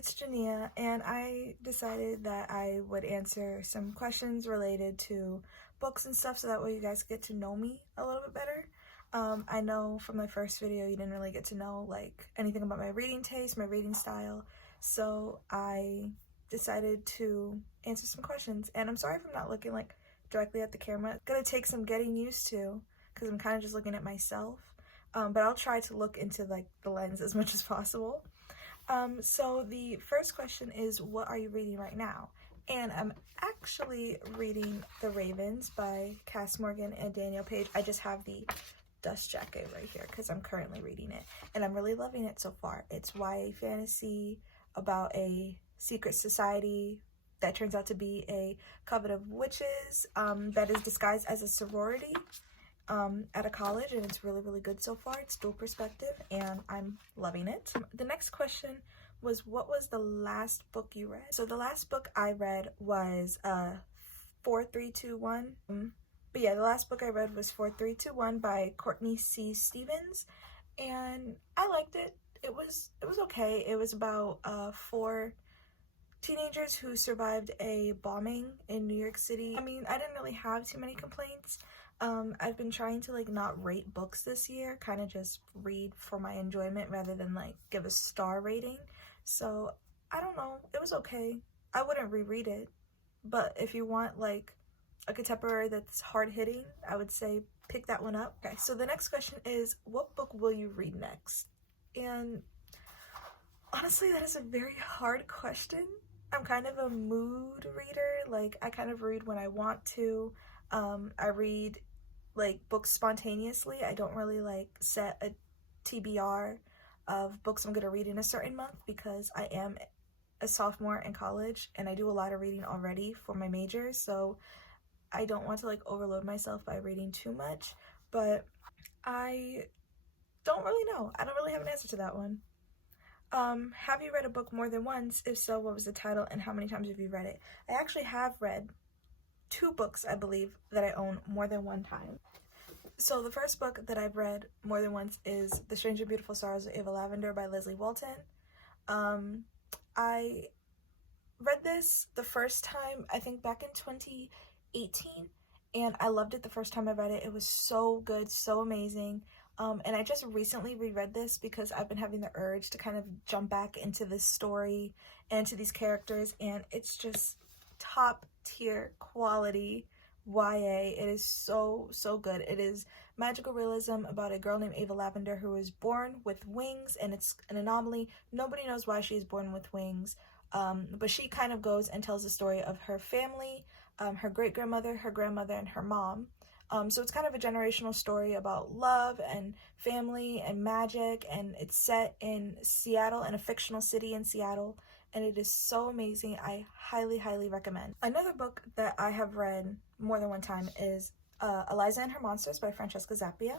it's Jania, and I decided that I would answer some questions related to books and stuff so that way you guys get to know me a little bit better. I know from my first video you didn't really get to know like anything about my reading taste, my reading style, so I decided to answer some questions. And I'm sorry if I'm not looking like directly at the camera. It's gonna take some getting used to because I'm kind of just looking at myself, but I'll try to look into like the lens as much as possible. So the first question is, what are you reading right now? And I'm actually reading The Ravens by Kass and Danielle Paige. I just have the dust jacket right here because I'm currently reading it and I'm really loving it so far. It's YA fantasy about a secret society that turns out to be a coven of witches that is disguised as a sorority at a college, and it's really, really good so far. It's dual perspective and I'm loving it. The next question was, what was the last book you read? So the last book I read was 4321. But yeah, the last book I read was 4321 by Courtney C. Stevens, and I liked it. It was okay. It was about 4 teenagers who survived a bombing in New York City. I mean, I didn't really have too many complaints. I've been trying to like not rate books this year, kind of just read for my enjoyment rather than like give a star rating. So I don't know, it was okay. I wouldn't reread it, but if you want like a contemporary that's hard-hitting, I would say pick that one up. Okay, so the next question is, what book will you read next? And honestly, that is a very hard question. I'm kind of a mood reader. Like, I kind of read when I want to. I read like books spontaneously. I don't really like set a TBR of books I'm gonna read in a certain month because I am a sophomore in college and I do a lot of reading already for my major, so I don't want to like overload myself by reading too much. But I don't really know. I don't really have an answer to that one. Have you read a book more than once? If so, what was the title and how many times have you read it? I actually have read 2 books, I believe, that I own more than one time. So the first book that I've read more than once is The Strange and Beautiful Sorrows of Lavender by Leslye Walton. I read this the first time, I think back in 2018, and I loved it the first time I read it. It was so good, so amazing. And I just recently reread this because I've been having the urge to kind of jump back into this story and to these characters, and it's just top tier quality YA. It is so good. It is magical realism about a girl named Ava Lavender who is born with wings, and it's an anomaly. Nobody knows why she is born with wings, but she kind of goes and tells the story of her family, her great-grandmother, her grandmother, and her mom. So it's kind of a generational story about love and family and magic, and it's set in Seattle, in a fictional city in Seattle, and it is so amazing. I highly recommend. Another book that I have read more than one time is Eliza and Her Monsters by Francesca Zappia.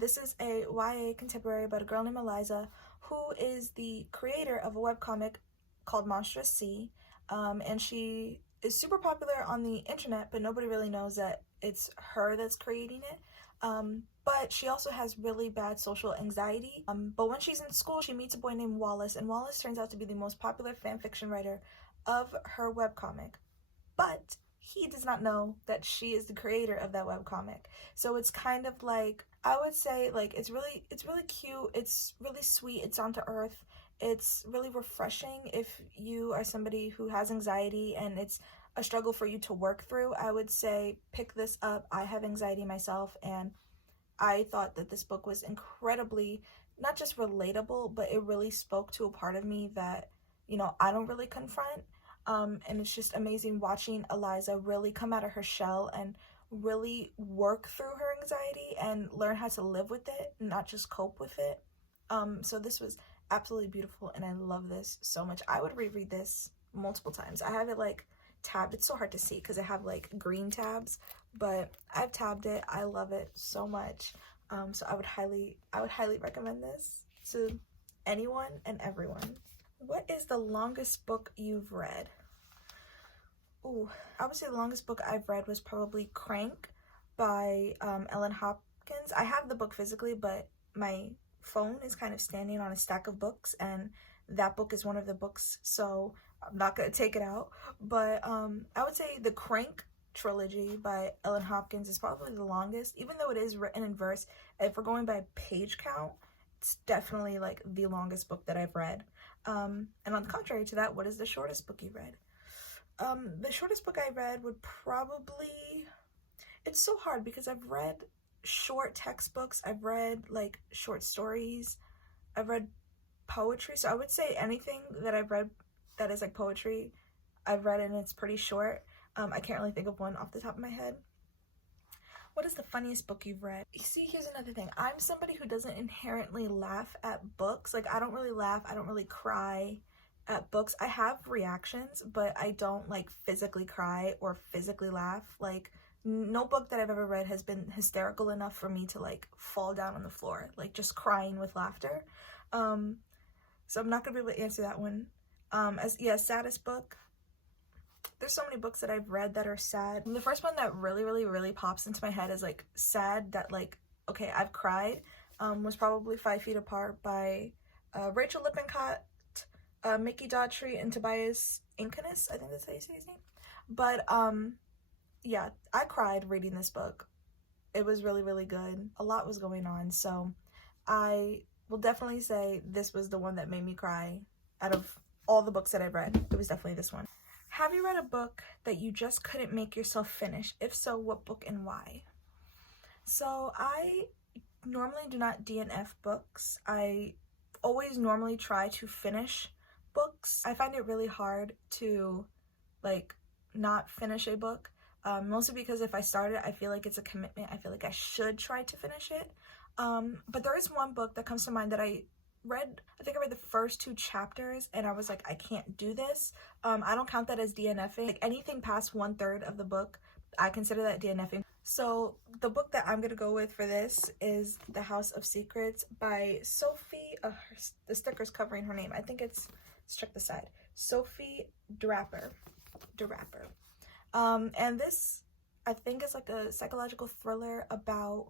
This is a YA contemporary about a girl named Eliza who is the creator of a webcomic called Monstrous Sea, and she is super popular on the internet, but nobody really knows that it's her that's creating it. But she also has really bad social anxiety. But when she's in school, she meets a boy named Wallace, and Wallace turns out to be the most popular fanfiction writer of her webcomic. But he does not know that she is the creator of that webcomic. So it's kind of like, I would say, like, it's really cute, it's really sweet, it's down to earth, it's really refreshing if you are somebody who has anxiety and it's a struggle for you to work through. I would say pick this up. I have anxiety myself, and I thought that this book was incredibly, not just relatable, but it really spoke to a part of me that, you know, I don't really confront. And it's just amazing watching Eliza really come out of her shell and really work through her anxiety and learn how to live with it, not just cope with it. So this was absolutely beautiful, and I love this so much. I would reread this multiple times. I have it like tabbed. It's so hard to see because I have like green tabs, but I've tabbed it. I love it so much. So I would highly recommend this to anyone and everyone. What is the longest book you've read? Ooh, I would say the longest book I've read was probably Crank by Ellen Hopkins. I have the book physically, but my phone is kind of standing on a stack of books, and that book is one of the books, so I'm not gonna take it out. But I would say the Crank trilogy by Ellen Hopkins is probably the longest, even though it is written in verse. If we're going by page count, it's definitely like the longest book that I've read. And on the contrary to that, what is the shortest book you read? The shortest book I read would probably, it's so hard because I've read short textbooks, I've read like short stories, I've read poetry, so I would say anything that I've read that is like poetry, I've read and it's pretty short. I can't really think of one off the top of my head. What is the funniest book you've read? You see, here's another thing. I'm somebody who doesn't inherently laugh at books. Like, I don't really laugh, I don't really cry at books. I have reactions, but I don't like physically cry or physically laugh. Like, no book that I've ever read has been hysterical enough for me to like fall down on the floor, like just crying with laughter. So I'm not gonna be able to answer that one. Saddest book. There's so many books that I've read that are sad. And the first one that really pops into my head is like sad that like, okay, I've cried, was probably 5 Feet Apart by Rachael, Lippincott, Mikki, Daughtry, and Tobias Iaconis. I think that's how you say his name. But yeah, I cried reading this book. It was really good. A lot was going on, so I will definitely say this was the one that made me cry. Out of all the books that I've read, it was definitely this one. Have you read a book that you just couldn't make yourself finish? If so, what book and why? So I normally do not DNF books. I always normally try to finish books. I find it really hard to like not finish a book, mostly because if I start it, I feel like it's a commitment. I feel like I should try to finish it. But there is one book that comes to mind that I think I read the first 2 chapters and I was like, I can't do this. I don't count that as DNFing. Like anything past 1/3 of the book, I consider that DNFing. So the book that I'm gonna go with for this is The House of Secrets by Sophie. The sticker's covering her name. I think it's, let's check the side. Sophie Draper. And this, I think, is like a psychological thriller about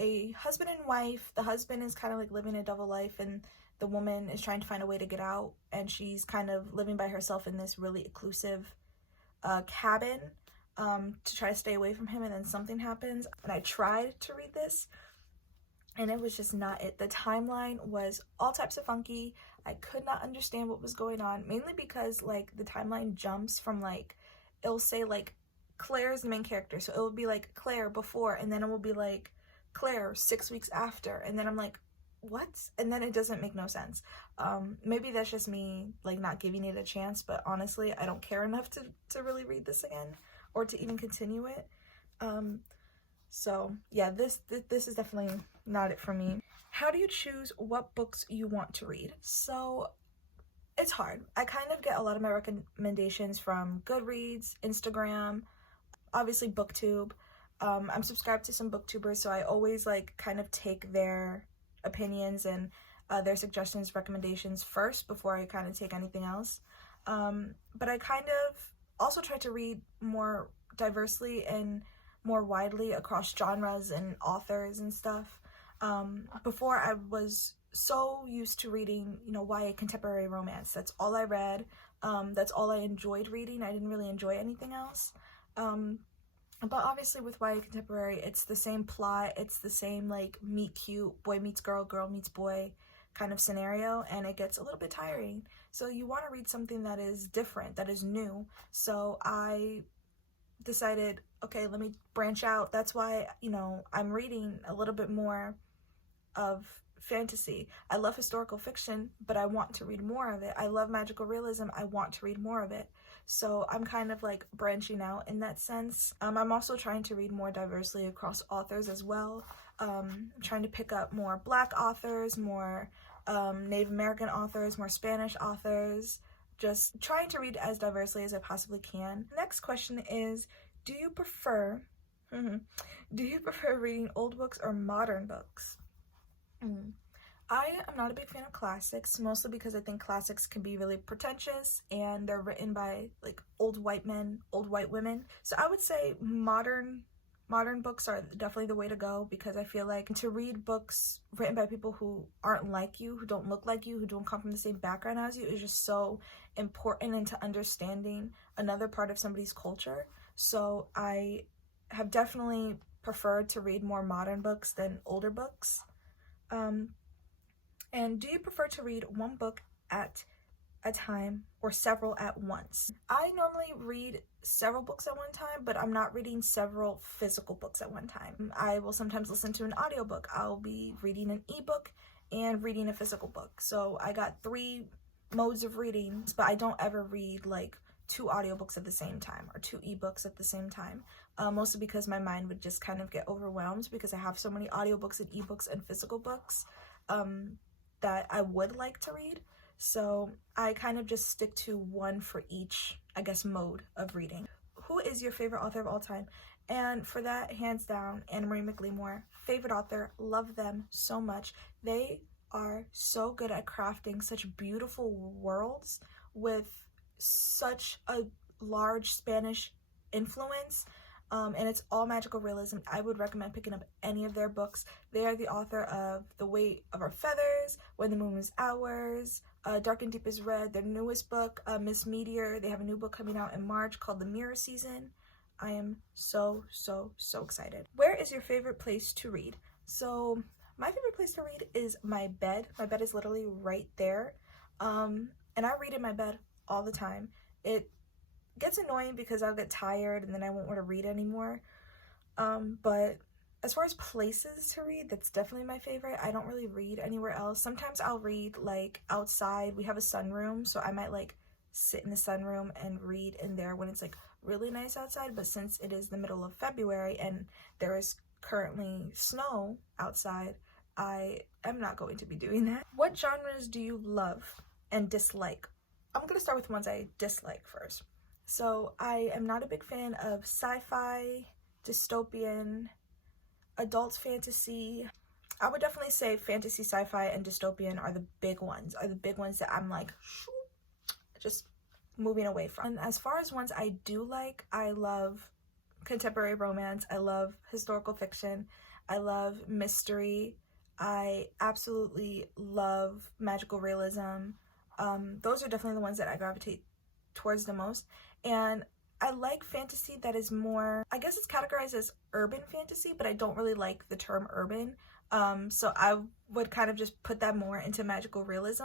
a husband and wife. The husband is kind of like living a double life and the woman is trying to find a way to get out, and she's kind of living by herself in this really exclusive cabin to try to stay away from him, and then something happens. And I tried to read this and it was just not it. The timeline was all types of funky. I could not understand what was going on, mainly because like the timeline jumps from like, it'll say like Claire's the main character, so it will be like Claire before, and then it will be like Claire 6 weeks after, and then I'm like, what? And then it doesn't make no sense. Maybe that's just me like not giving it a chance, but honestly I don't care enough to really read this again or to even continue it. So yeah, this is definitely not it for me. How do you choose what books you want to read? So it's hard. I kind of get a lot of my recommendations from Goodreads, Instagram, obviously BookTube. I'm subscribed to some booktubers, so I always like kind of take their opinions and their suggestions, recommendations first before I kind of take anything else. But I kind of also try to read more diversely and more widely across genres and authors and stuff. Before I was so used to reading, you know, YA contemporary romance. That's all I read. That's all I enjoyed reading. I didn't really enjoy anything else. But obviously with YA contemporary, it's the same plot, it's the same like meet cute, boy meets girl, girl meets boy kind of scenario, and it gets a little bit tiring. So you want to read something that is different, that is new. So I decided, okay, let me branch out. That's why, you know, I'm reading a little bit more of fantasy. I love historical fiction, but I want to read more of it. I love magical realism. I want to read more of it. So I'm kind of like branching out in that sense. I'm also trying to read more diversely across authors as well. I'm trying to pick up more Black authors, more Native American authors, more Spanish authors. Just trying to read as diversely as I possibly can. Next question is, do you prefer reading old books or modern books? I am not a big fan of classics, mostly because I think classics can be really pretentious and they're written by like old white men, old white women. So I would say modern Modern books are definitely the way to go, because I feel like to read books written by people who aren't like you, who don't look like you, who don't come from the same background as you, is just so important into understanding another part of somebody's culture. So I have definitely preferred to read more modern books than older books. And do you prefer to read one book at a time or several at once? I normally read several books at one time, but I'm not reading several physical books at one time. I will sometimes listen to an audiobook. I'll be reading an ebook and reading a physical book. So I got 3 modes of reading, but I don't ever read like 2 audiobooks at the same time or 2 ebooks at the same time, mostly because my mind would just kind of get overwhelmed, because I have so many audiobooks and ebooks and physical books that I would like to read. So I kind of just stick to one for each, I guess, mode of reading. Who is your favorite author of all time? And for that, hands down, Anna Marie McLemore. Favorite author, love them so much. They are so good at crafting such beautiful worlds with such a large Spanish influence. And it's all magical realism. I would recommend picking up any of their books. They are the author of The Weight of Our Feathers, When the Moon Was Ours, Dark and Deep is Red, their newest book, Miss Meteor. They have a new book coming out in March called The Mirror Season. I am so excited. Where is your favorite place to read? So my favorite place to read is my bed. My bed is literally right there. And I read in my bed all the time. It gets annoying because I'll get tired and then I won't want to read anymore. But as far as places to read, that's definitely my favorite. I don't really read anywhere else. Sometimes I'll read like outside. We have a sunroom, so I might like sit in the sunroom and read in there when it's like really nice outside. But since it is the middle of February and there is currently snow outside, I am not going to be doing that. What genres do you love and dislike? I'm gonna start with ones I dislike first. So I am not a big fan of sci-fi, dystopian, adult fantasy. I would definitely say fantasy, sci-fi, and dystopian are the big ones. That I'm like, just moving away from. And as far as ones I do like, I love contemporary romance. I love historical fiction. I love mystery. I absolutely love magical realism. Those are definitely the ones that I gravitate towards the most. And I like fantasy that is more, I guess it's categorized as urban fantasy, but I don't really like the term urban. So I would kind of just put that more into magical realism.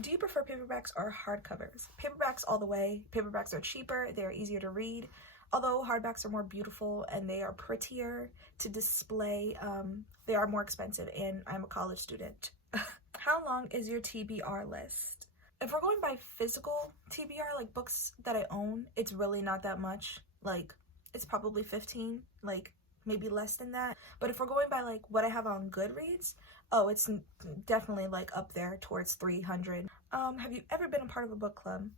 Do you prefer paperbacks or hardcovers? Paperbacks all the way. Paperbacks are cheaper, they're easier to read, although hardbacks are more beautiful and they are prettier to display. They are more expensive, and I'm a college student. How long is your TBR list? If we're going by physical TBR, like books that I own, it's really not that much. Like, it's probably 15, like maybe less than that. But if we're going by like what I have on Goodreads, oh, it's definitely like up there towards 300. Have you ever been a part of a book club?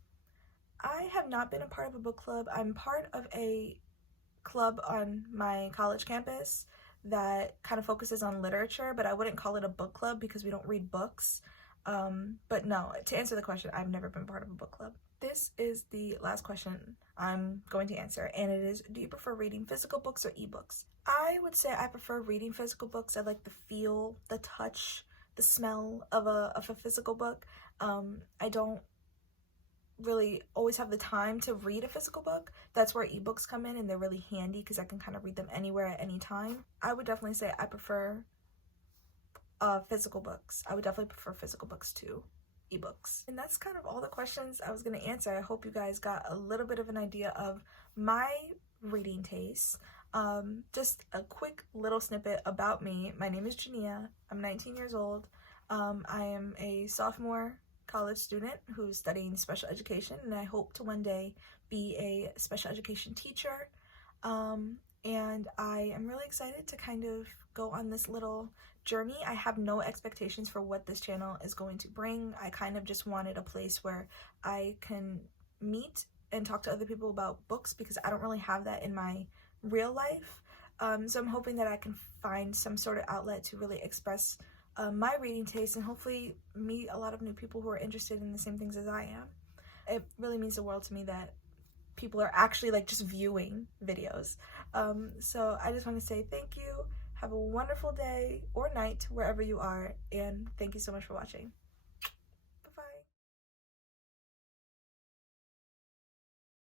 I have not been a part of a book club. I'm part of a club on my college campus that kind of focuses on literature, but I wouldn't call it a book club because we don't read books. But no, to answer the question, I've never been part of a book club. This is the last question I'm going to answer, and it is, do you prefer reading physical books or ebooks? I would say I prefer reading physical books. I like the feel, the touch, the smell of a physical book. I don't really always have the time to read a physical book. That's where ebooks come in, and they're really handy because I can kind of read them anywhere at any time. I would definitely say I prefer physical books. I would definitely prefer physical books to ebooks. And that's kind of all the questions I was going to answer. I hope you guys got a little bit of an idea of my reading tastes. Just a quick little snippet about me. My name is Jania. I'm 19 years old. I am a sophomore college student who's studying special education, and I hope to one day be a special education teacher. And I am really excited to kind of go on this little journey. I have no expectations for what this channel is going to bring. I kind of just wanted a place where I can meet and talk to other people about books, because I don't really have that in my real life. So I'm hoping that I can find some sort of outlet to really express my reading taste and hopefully meet a lot of new people who are interested in the same things as I am. It really means the world to me that people are actually like just viewing videos. So I just want to say thank you. Have a wonderful day or night wherever you are, and thank you so much for watching.